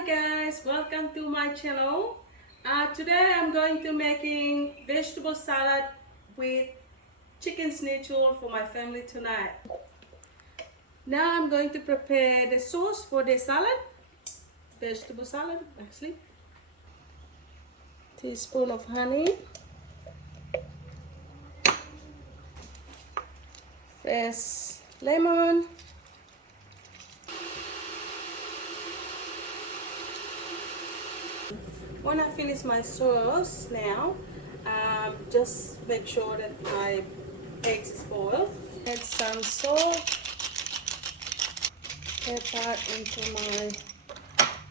Hi guys, welcome to my channel. Today I'm going to making vegetable salad with chicken schnitzel for my family tonight. Now I'm going to prepare the sauce for the salad, vegetable salad actually. Teaspoon of honey, fresh lemon, when I finish my sauce now, just make sure that my eggs is boiled. Add some salt, add that into my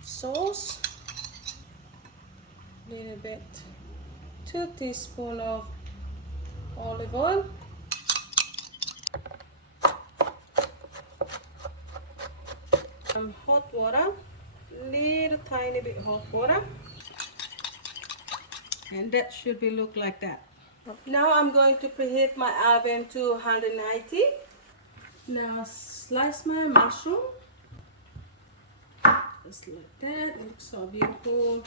sauce. Little bit, 2 teaspoons of olive oil. Some hot water, little tiny bit hot water. And that should be look like that. Now I'm going to preheat my oven to 190. Now slice my mushroom. Just like that. It looks so beautiful.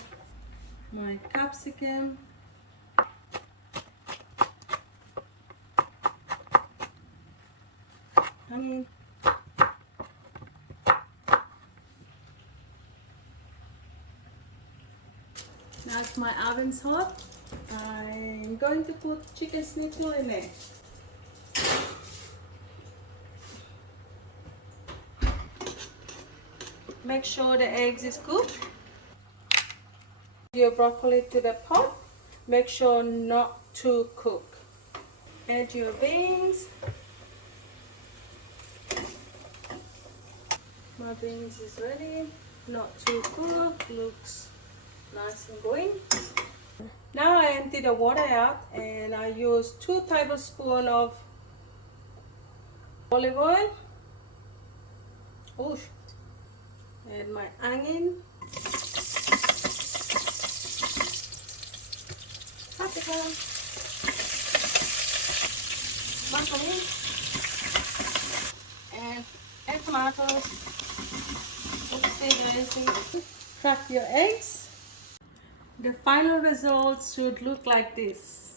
My capsicum. Onion. Now it's my oven's hot. I'm going to put chicken schnitzel in there. Make sure the eggs is cooked. Your broccoli to the pot. Make sure not to cook. Add your beans. My beans is ready. Not too cooked. Looks nice and green. Now I empty the water out and I use 2 tablespoons of olive oil. Oosh. Add my onion, paprika, broccoli, and add tomatoes. Crack your eggs. The final result should look like this.